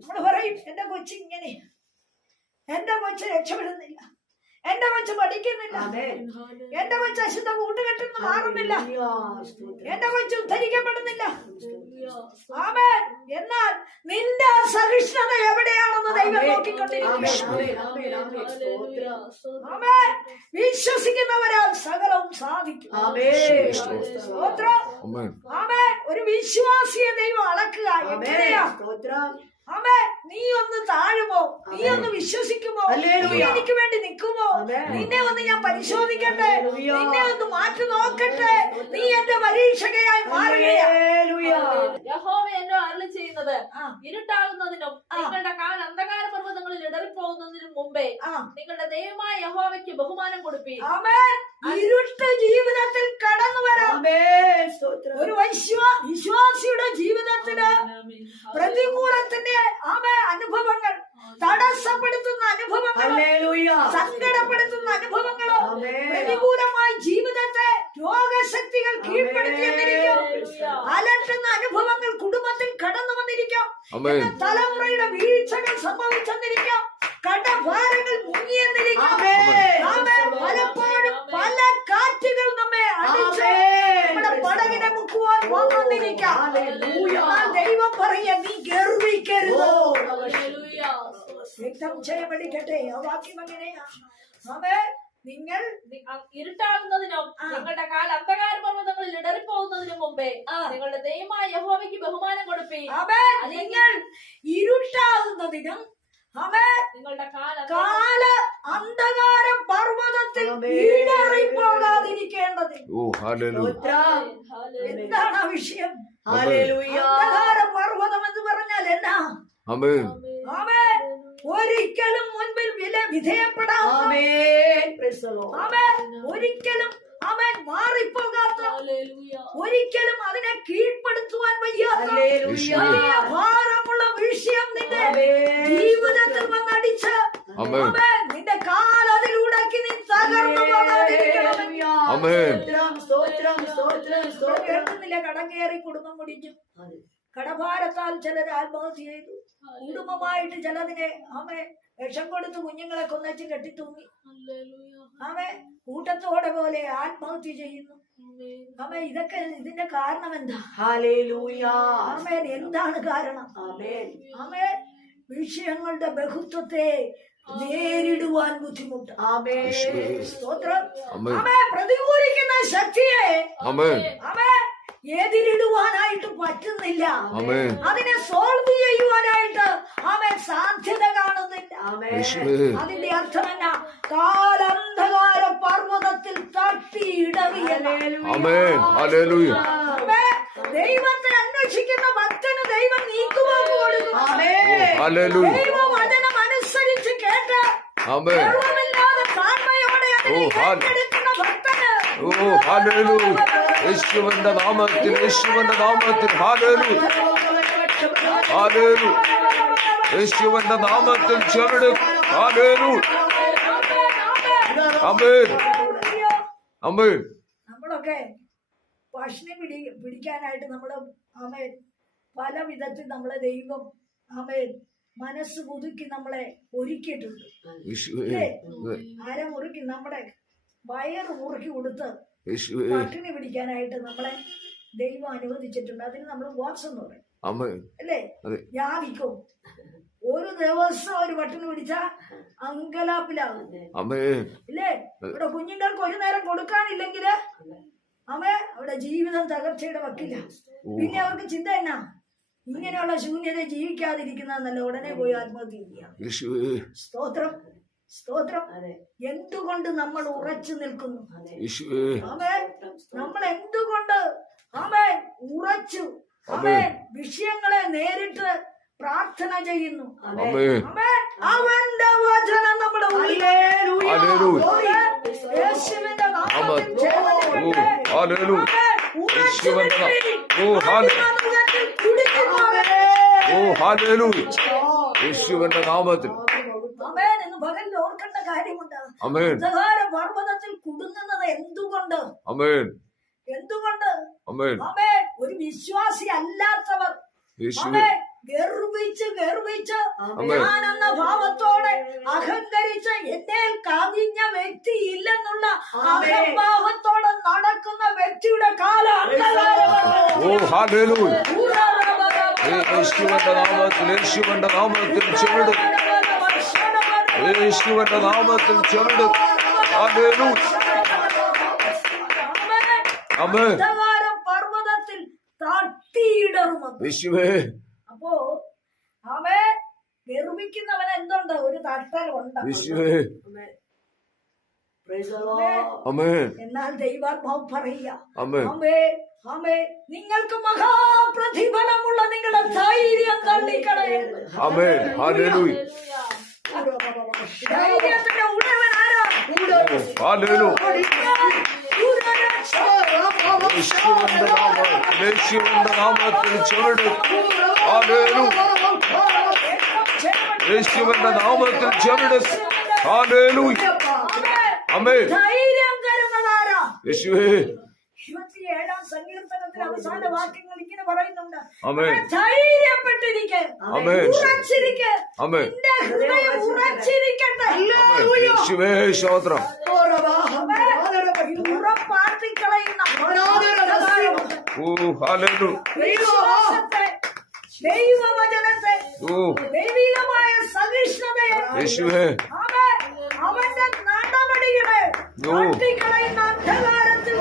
നമ്മൾ പറയും എന്റെ കൊച്ചു ഇങ്ങനെ എന്റെ കൊച്ചു രക്ഷപ്പെടുന്നില്ല. എന്റെ കൊച്ചു പഠിക്കുന്നില്ല. എന്റെ കൊച്ചു അശുദ്ധ കൂട്ടുകെട്ടിൽ നിന്ന് മാറുന്നില്ല. എന്റെ കൊച്ചു ഉദ്ധരിക്കപ്പെടുന്നില്ല. ആമേൻ. എന്നാൽ നിന്റെ സഹിഷ്ണുത എവിടെയാണെന്ന് ദൈവം നോക്കിക്കൊണ്ടിരിക്കുന്നു. ആമേൻ. വിശ്വസിക്കുന്നവരാൽ സകലവും സാധിക്കും. ആമേൻ. ഒരു വിശ്വാസിയെ ദൈവം അളക്കുക എങ്ങനെയാ? ആമേ നീ ഒന്ന് താഴുമോ? നീ ഒന്ന് വിശ്വസിക്കുമോ? നീ ഹല്ലേലൂയ. എനിക്ക് വേണ്ടി നിൽക്കുമോ. നിന്നെ ഒന്ന് ഞാൻ പരിശോധിക്കട്ടെ. നിന്നെ ഒന്ന് മാറ്റി നോക്കട്ടെ. നീ എന്റെ പരീക്ഷകയായി മാറുകയാ. യഹോവ എന്നോ അരുളി ചെയ്യുന്നത്. ഇരുട്ടാകുന്നതിനും. നിങ്ങളുടെ കാൽ അന്ധകാര പർവതങ്ങളിൽ ഇടറിപ്പോകുന്നതിനും മുമ്പേ ആ. നിങ്ങളുടെ ദൈവമായ യഹോവയ്ക്ക് ബഹുമാനം കൊടുപ്പി ഇരുട്ട് ജീവിതത്തിൽ കടന്നു വരാം. ഒരു വിശ്വാ വിശ്വാസിയുടെ ജീവിതത്തിന് പ്രതികൂലത്തിന്റെ തലമുറയുടെ വീഴ്ചകൾ സംഭവിച്ചെന്നിരിക്കാം. കടഭാരങ്ങൾ മുങ്ങിയെന്നിരിക്കാം. പലപ്പോഴും പല കാറ്റുകൾ നമ്മെ അടിച്ച് നമ്മുടെ പടകിനെ മുക്കുവാൻ വന്നിരിക്കാം. ദൈവം പറയ നീ ഗർവിക്കരുത്. രക്തം ചെയ്യപ്പെടിക്കട്ടെ ആ വാക്യം എങ്ങനെയാ ആമേ നിങ്ങൾ ഇരുട്ടാകുന്നതിനും ആ. നിങ്ങളുടെ കാൽ അന്ധകാര പർവതങ്ങളിൽ ഇടറിപ്പോകുന്നതിനും മുമ്പേ. നിങ്ങളുടെ ദൈവമായ യഹോവയ്ക്ക് ബഹുമാനം കൊടുപ്പി. ആമേ നിങ്ങൾ ഇരുട്ടാകുന്നതിനും നിങ്ങളുടെ കാല കാല അന്ധകാര പർവതത്തിൽ ഇടറിപ്പോകാതിരിക്കേണ്ടതിന്. Oh. എന്താണ് ആ വിഷയം? Hallelujah. അന്ധകാര പർവതം എന്ന് പറഞ്ഞാൽ എന്നാ ഒരിക്കലും മുൻപിൽ വില വിധേയപ്പെടാം ഒരിക്കലും അവൻ മാറിപ്പോകാത്ത. ഒരിക്കലും അതിനെ കീഴ്പ്പെടുത്തുവാൻ വയ്യാത്ത. ഭാരമുള്ള വിഷയം നിന്റെ. ജീവിതത്തിൽ വന്നടിച്ച്. ആമേൻ. നിന്റെ കാൽ അതിലൂടാക്കി നീ തകർന്നു പോകാതിരിക്കണം. സ്തോത്രം, സ്തോത്രം, സ്തോത്രം, ഇവിടെ കേൾക്കുന്നില്ല? കടം കയറി കുടുംബം മുടിഞ്ഞു കടഭാരത്താൽ ചിലർ ആത്മഹത്യ ചെയ്തു കുടുംബമായിട്ട് ചിലതിനെ ആമേ വിഷം കൊടുത്ത് കുഞ്ഞുങ്ങളെ കൊന്നച്ച് കെട്ടിത്തൂങ്ങി ഹല്ലേലൂയ. ആമേ കൂട്ടത്തോടെ പോലെ ആത്മഹത്യ ചെയ്യുന്നു ആമേൻ. ആമേ ഇതൊക്കെ ഇതിന്റെ കാരണം എന്താ. ആമേൻ എന്താണ് കാരണം Amen. ആമേൻ വിഷയങ്ങളുടെ ബഹുത്വത്തെ നേരിടുവാൻ ബുദ്ധിമുട്ട് ആമേ സ്തോത്രം. ആമേ പ്രതികൂലിക്കുന്ന ശക്തിയെ. ആമേ എതിരിടുവാനായിട്ട് പറ്റുന്നില്ല. അതിനെ സോൾവ് ചെയ്യുവാനായിട്ട് അവൻ സാധ്യത കാണുന്നില്ല. അതിന്റെ അർത്ഥം എന്നാ കാലന്ധകാര പർവതത്തിൽ തട്ടി. ദൈവത്തെ അന്വേഷിക്കുന്ന ഭക്തന് ദൈവം നീക്കുവാക്ക് കൊടുക്കും. ദൈവവചനം അനുസരിച്ച് കേട്ട്. ഗർവമില്ലാതെ താഴ്മയോടെ അതിനെ ഭക്തന് ഓ ഹാലലൂയ യേശുവിന്റെ നാമത്തിൽ യേശുവിന്റെ നാമത്തിൽ. ഹാലേലു ഹാലേലു യേശുവിന്റെ നാമത്തിൽ ചെവിട്. ഹാലേലു അമ്മേ അമ്മേ നമ്മളൊക്കെ ഭക്ഷണം പിടി പിടിക്കാനായിട്ട് നമ്മൾ ആമേൻ. പല വിധത്തിൽ നമ്മളെ ദൈവം ആമേൻ മനസ്സ് പുതുക്കി നമ്മളെ ഒരുക്കിയിട്ടുണ്ട്. അരമുറുക്കി അര നമ്മുടെ വയറ് മുറുക്കി കൊടുത്ത് പട്ടിണി പിടിക്കാനായിട്ട് നമ്മളെ ദൈവം അനുവദിച്ചിട്ടുണ്ട്. അതിന് നമ്മൾ ബോക്സ് എന്ന് പറയും. അല്ലേ. യാതിക്കും ഒരു ദിവസം ഒരു പട്ടിണി പിടിച്ച അങ്കലാപ്പിലാകും ഇല്ലേ? ഇവിടെ കുഞ്ഞുങ്ങൾക്ക് ഒരു നേരം കൊടുക്കാനില്ലെങ്കിൽ അവൻ അവിടെ ജീവിതം തകർച്ചയുടെ വക്കില്ല. പിന്നെ അവർക്ക് ചിന്ത എന്നാ? ഇങ്ങനെയുള്ള ശൂന്യത ജീവിക്കാതിരിക്കുന്നതെന്നല്ല ഉടനെ പോയി ആത്മഹത്യ ചെയ്യുക സ്തോത്രം. സ്തോത്രം. എന്തുകൊണ്ട് നമ്മൾ ഉറച്ചു നിൽക്കുന്നു? നമ്മൾ എന്തുകൊണ്ട്? അവൻ ഉറച്ചു. അവൻ വിഷയങ്ങളെ നേരിട്ട് പ്രാർത്ഥന ചെയ്യുന്നു. അവന്റെ വചനം നമ്മുടെ യേശുവിന്റെ നാമത്തിൽ യേശുവിന്റെ നാ- നിൽപ്പിൻ. ഓ ഹാല- അതിമധുരത്തിൽ കുടിക്കുന്നവൻ. ഓ ഹാലലൂയ യേശുവിന്റെ നാമത്തിൽ അവൻ എന്ന് പകലിൽ ഓർക്കേണ്ട കാര്യമുണ്ട് അമേൻ പർവതത്തിൽ കുടുങ്ങുന്നത് എന്തുകൊണ്ട് അമേൻ എന്തുകൊണ്ട് അമേൻ ഒരു വിശ്വാസി അല്ലാത്തവർ ഗർവിച്ച് ഗർവിച്ച്. ഞാനെന്ന ഭാവത്തോടെ അഹങ്കരിച്ച് എന്നേൽ കവിഞ്ഞ വ്യക്തി ഇല്ലെന്നുള്ള. അഹംഭാവത്തോടെ നടക്കുന്ന വ്യക്തിയുടെ കാലം യേശുവിന്റെ നാമത്തിൽ യേശുവിന്റെ നാമത്തിൽ ചെവിടും യേശുവിന്റെ നാമത്തിൽ അന്ധകാരം പർവതത്തിൽ അപ്പോ അവൻ ഗർഭിക്കുന്നവൻ എന്തുണ്ട്? ഒരു തട്ടലുണ്ട്. എന്നാൽ ദൈവാത്മാവ് പറയുക. നിങ്ങൾക്ക് മഹാപ്രതിഫലമുള്ള നിങ്ങളുടെ ധൈര്യം തള്ളിക്കളയരുത്. യേശുവിന്റെ നാമത്തിൽ ചെവിടും യേശുവിന്റെ നാമത്തിൽ ചെവിടും തരുന്നതാരാ? യേശുവേ. ഇരുപത്തിയേഴാം സങ്കീർത്തനത്തിൽ അവസാന വാക്യങ്ങൾ ഇങ്ങനെ പറയുന്നുണ്ട്. ആമേൻ. ധൈര്യപ്പെട്ടിരിക്കെ. ആമേൻ. ഉറച്ചിരിക്കെ. ആമേൻ. നിന്റെ ഹൃദയം ഉറച്ചിരിക്കട്ടെ. ഉറപ്പാർത്തിക്കളയുന്ന ദൈവവചനത്തെ ഓ ദൈവികമായ സഹിഷ്ണുതയെ അവന്റെ നടപടികളെ ഓ. തട്ടിക്കളയുന്ന അന്ധകാരത്തിൽ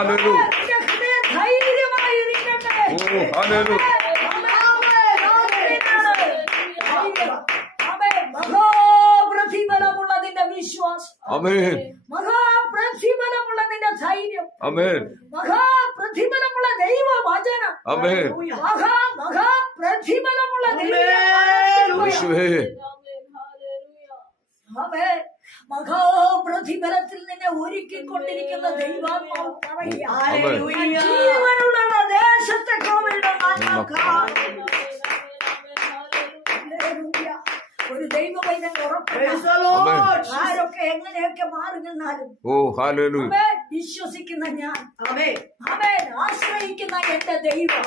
യേശുവേ. ലഭിക്കണമോ ഓ ഹാലേലൂയ ധൈര്യമായിരിക്കട്ടെ ഓ ഹാലേലൂയ മഹാപ്രതിഫലമുള്ള നിന്റെ വിശ്വാസം അമേൻ മഹാപ്രതിഫലമുള്ള നിന്റെ ധൈര്യം അമേൻ മഹാപ്രതിഫലമുള്ള ദൈവവചനം അമേൻ മഹാ മഹാപ്രതിഫലമുള്ള യേശുവേ അവേ മഹാപ്രതിഫലത്തിൽ നിന്നെ ഒരുക്കിക്കൊണ്ടിരിക്കുന്ന ദൈവാത്മാവ് പറയുക Hallelujah. ജീവനുള്ള ദേശത്തെ ഒരു. ആരൊക്കെ എങ്ങനെയൊക്കെ മാറി നിന്നാലും. വിശ്വസിക്കുന്ന ഞാൻ. അവേ അവേ ആശ്രയിക്കുന്ന എന്റെ ദൈവം.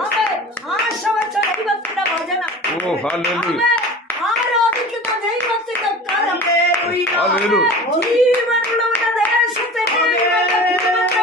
അവൻ ആശ വച്ച ദൈവത്തിന്റെ വചനം ഓ ഹാലേലൂയ അവൻ ആരാധിക്കുന്ന ദൈവത്തിന്റെ കരം Hallelujah. ഹാലേലൂയ ജീവനുള്ളവരുടെ ദേശത്തെ ദൈവത്തിന്റെ കുടുംബത്തെ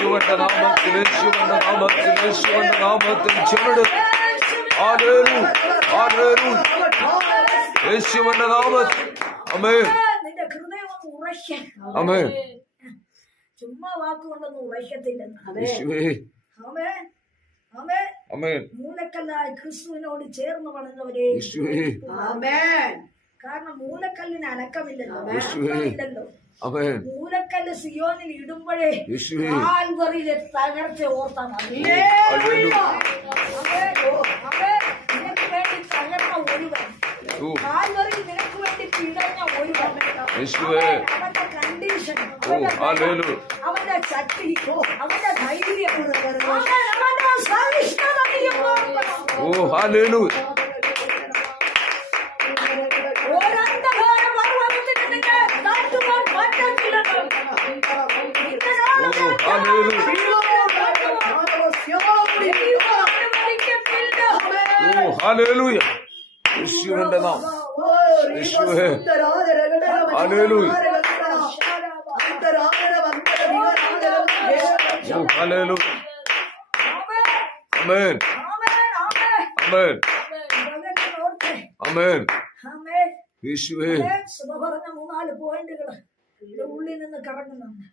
യേശുവിന്റെ നാമത്തിൽ യേശുവിന്റെ നാമത്തിൽ യേശുവിന്റെ നാമത്തിൽ ചെവിടും ഹാലേലൂയ ഹാലേലൂയ യേശുവിന്റെ നാമത്തിൽ. അമ്മേ. അമ്മേ. ചുമ്മാ വാക്കുകൊണ്ടൊന്നും അമേൻ മൂലക്കല്ലായി ക്രിസ്തുവിനോട് ചേർന്ന് വളർന്നവരെ. കാരണം മൂലക്കല്ലിന് അനക്കമില്ലല്ലോ. അമേൻ മൂലക്കല്ല് സിയോനിൽ ഇടുമ്പോഴേ കാൽവറിയിലെ തകർച്ച ഓർത്താ ഹല്ലേലൂയ. അവേ, അവേ, നിനക്ക് വേണ്ടി തകർന്ന ഒരുവൻ. കാൽവറിയിൽ നിനക്ക് വേണ്ടി പിടഞ്ഞ ഒരുവൻ. അവന്റെ കണ്ടീഷൻ അവന്റെ ശക്തി അവന്റെ ധൈര്യം. അവന്റെ സഹിഷ്ണുത ഓ ഹാലേലൂയ കാലത്തെ ഓ ഹല്ലേലൂയ ദൈവം അനുവദിക്കത്തില്ല. ഓ ഹാലേലൂയ യേശുവിന്റെ നാമം യേശുവേ ഹല്ലേലൂയ ഓ ഹാലേലൂയ ആമേൻ, അമേൻ ആമേൻ, ആമേൻ. അമേൻ മകനെ ഓർത്തേ. അമേൻ ആമേൻ. യേശുവേ ആമേൻ. സുബ പറഞ്ഞ മൂന്നാൽ പോയിന്റുകൾ എന്റെ ഉള്ളിൽ നിന്ന് കറങ്ങുന്നുണ്ട്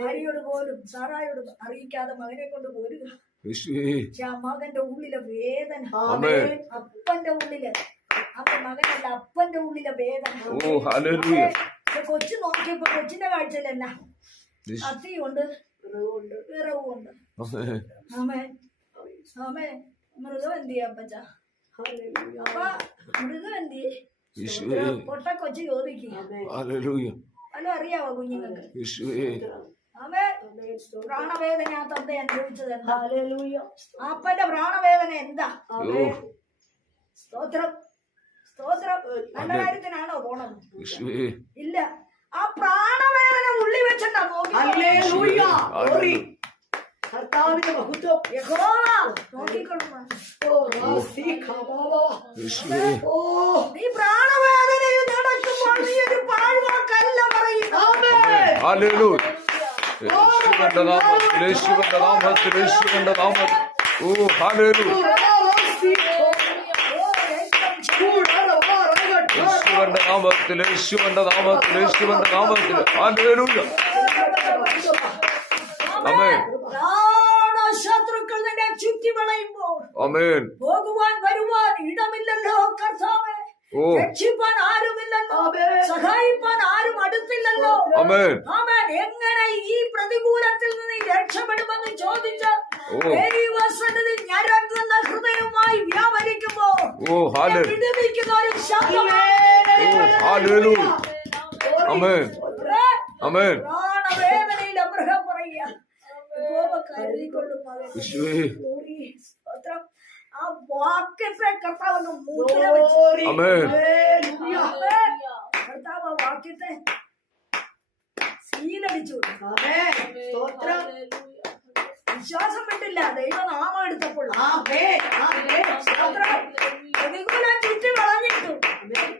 ഭാര്യയോട് പോലും സാറായോട് അറിയിക്കാതെ മകനെ കൊണ്ട് പോരുക. മകന്റെ ഉള്ളിലെ വേദന അപ്പന്റെ ഉള്ളിൽ അവന്റെ മകനല്ല അപ്പന്റെ ഉള്ളിലെ വേദന. ഓ ഹല്ലേലൂയ. പക്ഷെ കൊച്ചു നോക്കിയപ്പോ കൊച്ചിന്റെ കാഴ്ചയിലല്ല കത്തിയുണ്ട് വിറവുണ്ട് അമേൻ ആമേ ആമേ മൃഗം എന്ത് ചെയ്യാ അപ്പച്ച. അപ്പൊ മൃഗം എന്ത് പൊട്ട ചോദിക്കുക വല്ലതും അറിയാവോ കുഞ്ഞുങ്ങൾക്ക്. പ്രാണവേദന ആ തന്ത അനുഭവിച്ചത് എന്താ? അപ്പന്റെ പ്രാണവേദന എന്താ. സ്തോത്രം. സ്തോത്രം. നല്ല കാര്യത്തിനാണോ പോണത്? ഇല്ല. ആ പ്രാണവേദന ഉള്ളി വെച്ചിട്ടാ നോക്കി. കർത്താവിന്റെ മഹത്വം. ഓ നീ പ്രാണവേദനയിൽ നടക്കുമ്പോൾ നീ ഒരു പാഴ്വാക്കല്ല പറയുന്നു ഹല്ലേലൂയ യേശുവിന്റെ നാമത്തിൽ യേശുവിന്റെ നാമത്തിൽ യേശുവിന്റെ നാമത്തിൽ ഓ ഹല്ലേലൂയ യേശുവിന്റെ നാമത്തിൽ യേശുവിന്റെ നാമത്തിൽ യേശുവിന്റെ നാമത്തിൽ ഹല്ലേലൂയ ആമേൻ ശത്രുക്കൾ നിന്നെ ചുറ്റി വളയുമ്പോൾ ആമേൻ പോകുവാൻ വരുവാൻ ഇടമില്ലല്ലോ കർത്താവേ രക്ഷിപ്പാൻ ആമേൻ. സഹായിപ്പാൻ ആരും അടുത്തില്ലല്ലോ ആമേൻ ആമേൻ എങ്ങനെ ഈ പ്രതികൂലത്തിൽ നിന്ന് രക്ഷപ്പെടുമെന്ന് ചോദിച്ച. ദൈവസന്നിധി ഞരങ്ങുന്ന ഹൃദയവുമായി വ്യാപരിക്കുമ്പോ വിടുവിക്കുന്ന ഒരു ശബ്ദമാണ് ഹാലേലൂയ ആമേൻ. ആമേൻ. പ്രാണവേദനയിൽ അബ്രഹാം പറയുക. ആ വാക്യത്തെ കർത്താവ്. കർത്താവ് വാക്യത്തെ ആമേൻ. സ്തോത്രം. വിശ്വാസം വിട്ടില്ല. ദൈവനാമം എടുത്തപ്പോൾ. സ്തോത്രം. പ്രതികൂലം ചുറ്റി വളഞ്ഞിട്ടു. ആമേൻ.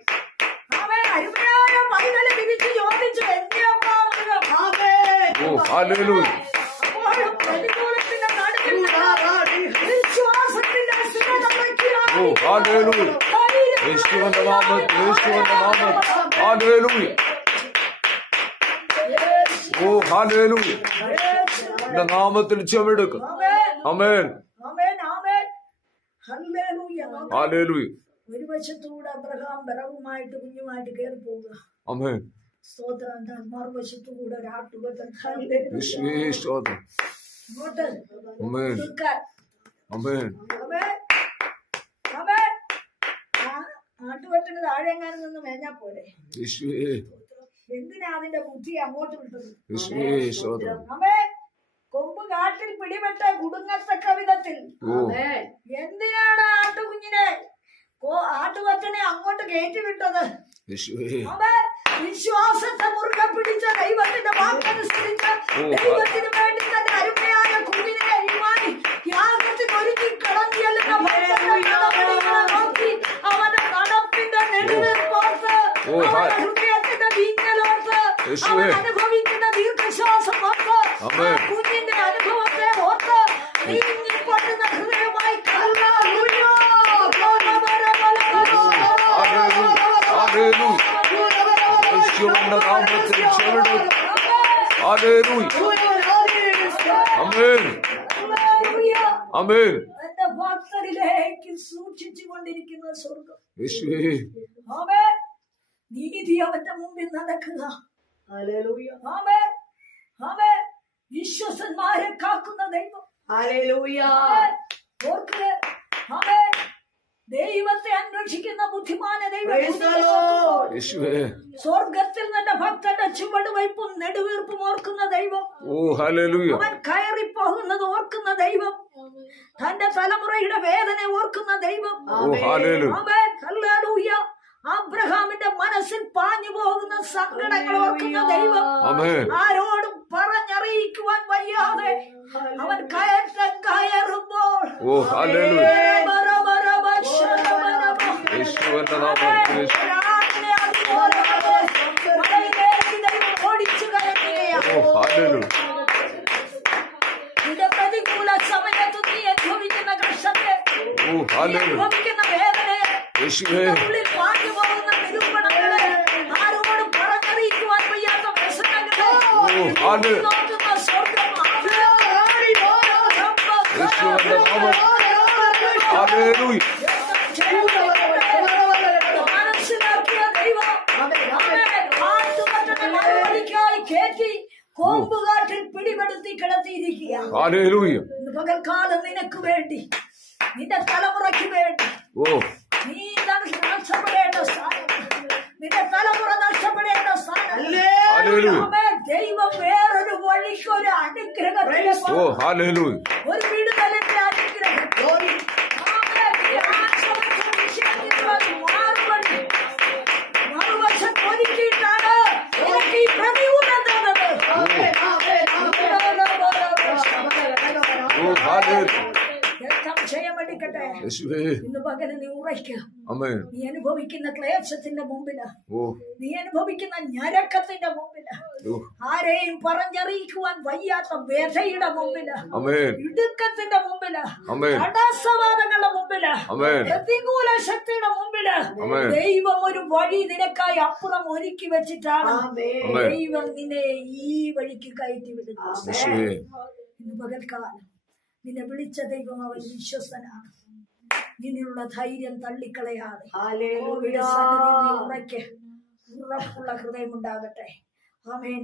അവൻ അരുമയായ പൈതലെ വിരിച്ച് ചോദിച്ചു എന്റെ അമ്മ അപ്പോഴും പ്രതികൂലത്തിന്റെ നടുവിൽ നിന്ന് കൂടാറാടി. വിശ്വാസത്തിന്റെ സ്ഥിരത വയ്ക്കുവാൻ ഓ ഹാലേലൂയ ധൈര്യം യേശുവിന്റെ നാമത്തിൽ യേശുവിന്റെ നാമത്തിൽ ഹാലേലൂയ ഓ ഹാലേലു എന്റെ നാമത്തിൽ ചെവിടുക്കും. ഹാലേലൂയ. ഒരു വശത്തൂടെ അബ്രഹാം ബലവുമായിട്ട് കുഞ്ഞുമായിട്ട് കയറി പോവുക. ആമേൻ. സ്തോത്രം മറുവശത്തുകൂടെ ഒരു ആട്ടുകൊറ്റൻ ആട്ടുകൊറ്റന് താഴെ എങ്ങാനും നിന്ന് മേഞ്ഞാ പോലെ എന്തിനാ അതിന്റെ ബുദ്ധി അങ്ങോട്ട് വിട്ടത്? ആമേൻ. കൊമ്പ് കാട്ടിൽ പിടിപെട്ട കുടുങ്ങത്തക്ക വിധത്തിൽ. എന്തിനാണ് ആട്ടുകുഞ്ഞിനെ ആട്ടുകൊച്ചനെ ആട്ടുകൊറ്റനെ അങ്ങോട്ട് കയറ്റി വിട്ടത്? വിശ്വാസത്തെ മുറുകെ പിടിച്ച ദൈവത്തിന്റെ വാക്കനുസരിച്ച് ദൈവത്തിന് വേണ്ടി തന്റെ അരുമയായ കുഞ്ഞിനെ അരിമാനി യാഗത്തിന് ഒരുക്കി നോക്കി അവന്റെ നടപ്പിന്റെ നെടുവേർപ്പോർത്ത് ഓ, ഹാ- അവന്റെ ഹൃദയത്തിന്റെ വീങ്ങലോർത്ത് യേശുവേ. അവൻ അനുഭവിക്കുന്ന ദീർഘശ്വാസം ഓർത്ത് ആമേൻ. ആ കുഞ്ഞിന്റെ അനുഭവത്തെ ഓർത്ത് നീങ്ങിപ്പൊട്ടുന്ന ഹൃദയമായി ഹാലേലൂയ ഹാലേലൂയ യേശുവിന്റെ നാമത്തിൽ ചെവിടുക്കും ഹാലേലൂയ ആമേൻ ആമേൻ എന്റെ ഭക്തരിലേക്ക് സൂക്ഷിച്ചു കൊണ്ടിരിക്കുന്ന സ്വർഗം യേശുവേ ആമേ നീതി അവന്റെ മുമ്പിൽ നടക്കുക ഹല്ലേലൂയ. ആമേ ആമേ വിശ്വസന്മാരെ കാക്കുന്ന ദൈവം. ദൈവത്തെ അന്വേഷിക്കുന്ന ബുദ്ധിമാന ദൈവം സ്വർഗത്തിൽ നിന്റെ ഭക്തന്റെ ചുവടുവയ്പും നെടുവീർപ്പും ഓർക്കുന്ന ദൈവം. ഓ കയറി അവൻ കയറിപ്പോകുന്നത് ഓർക്കുന്ന ദൈവം. തന്റെ തലമുറയുടെ വേദന ഓർക്കുന്ന ദൈവം. ഓ ഹാലേലൂയ ആമേൻ. ഹല്ലേലൂയ. അബ്രഹാമിന്റെ മനസ്സിൽ പാഞ്ഞു പോകുന്ന സങ്കടങ്ങൾ ഓർക്കുന്ന ദൈവം ആരോടും പറഞ്ഞറിയിക്കുവാൻ വയ്യാതെ അവൻ കയറ്റം കയറുമ്പോൾ ഓ ശരബരബ. യേശുവിന്റെ നാമത്തിൽ യേശു ഒരാട്ടിനെ അതുപോലെ മലയിലേക്ക് ദൈവം ഓടിച്ചു കയറ്റുകയാണ് ഓ ഹാലേലൂയ നിന്റെ പ്രതികൂല സമയത്ത് നീ അനുഭവിക്കുന്ന കഷ്ടത്തെ ഓ നീ ഹാലേലൂയ അനുഭവിക്കുന്ന വേദനയെ യേശുവേ ഉള്ളിൽ പാഞ്ഞു പോകുന്ന നിരൂപണങ്ങളെ ആരോടും പറഞ്ഞറിയിക്കുവാൻ വയ്യാത്ത വ്യസനങ്ങളെ ഓ ഹാലേ നോക്കുന്ന സ്വർഗം യേശുവിന്റെ നാമത്തിൽ ഹാലേലൂയ മനസ്സിലാക്കിയ ദൈവം ആട്ടുപറ്റണ മറുപടിക്കായി കയറ്റി കോമ്പുകാട്ടിൽ പിടിപെടുത്തി കിടത്തിയിരിക്കുക ഹാലേലൂയ ഇന്ന് പകൽക്കാലം നിനക്ക് വേണ്ടി നിന്റെ തലമുറയ്ക്ക് വേണ്ടി ഓ നീ നഷ്- നഷ്ടപ്പെടേണ്ട സ്ഥാനം നിന്റെ തലമുറ നഷ്ടപ്പെടേണ്ട സ്ഥാനം ഹല്ലേലൂയ ആമേൻ. ദൈവം വേറൊരു വഴിക്ക് ഒരു അനുഗ്രഹത്തിന് ഓ ഹാലേലൂയ ഒരു വിടുതലിന്റെ അനുഗ്രഹം ആമേൻ. ഈ ആശ്രമത്തെ വിഷയത്തിലുള്ള മാറുവഴി മറുവശത്ത് ഒരുക്കിയിട്ടാണ് എനിക്ക് ഈ പ്രതികൂലം തന്നത്. ഓ ഹാലേലൂയ രക്തം ക്ഷയമെടുക്കട്ടെ യേശുവേ. ഇന്ന് പകൽ നീ ഉറയ്ക്കുക അമേൻ നീ അനുഭവിക്കുന്ന ക്ലേശത്തിന്റെ മുമ്പിൽ. ഓ. നീ അനുഭവിക്കുന്ന ഞരക്കത്തിന്റെ മുമ്പിൽ. ഓ. ആരെയും പറഞ്ഞറിയിക്കുവാൻ വയ്യാത്ത വ്യഥയുടെ മുമ്പിൽ. ഇടുക്കത്തിന്റെ മുമ്പിൽ. തടസ്സവാദങ്ങളുടെ മുമ്പിൽ. പ്രതികൂല ശക്തിയുടെ മുമ്പിൽ. ദൈവം ഒരു വഴി നിനക്കായി അപ്പുറം ഒരുക്കി വെച്ചിട്ടാണ് ദൈവം നിന്നെ ഈ വഴിക്ക് കയറ്റി വിടുന്നത്. ഇന്ന് പകൽക്കാലം നിന്നെ വിളിച്ച ദൈവം അവൻ വിശ്വസ്തനാണ്. നിന്നുള്ള ധൈര്യം തള്ളിക്കളയാതെ ഉറയ്ക്ക്. ഉറപ്പുള്ള ഹൃദയം ഉണ്ടാകട്ടെ ആമേൻ.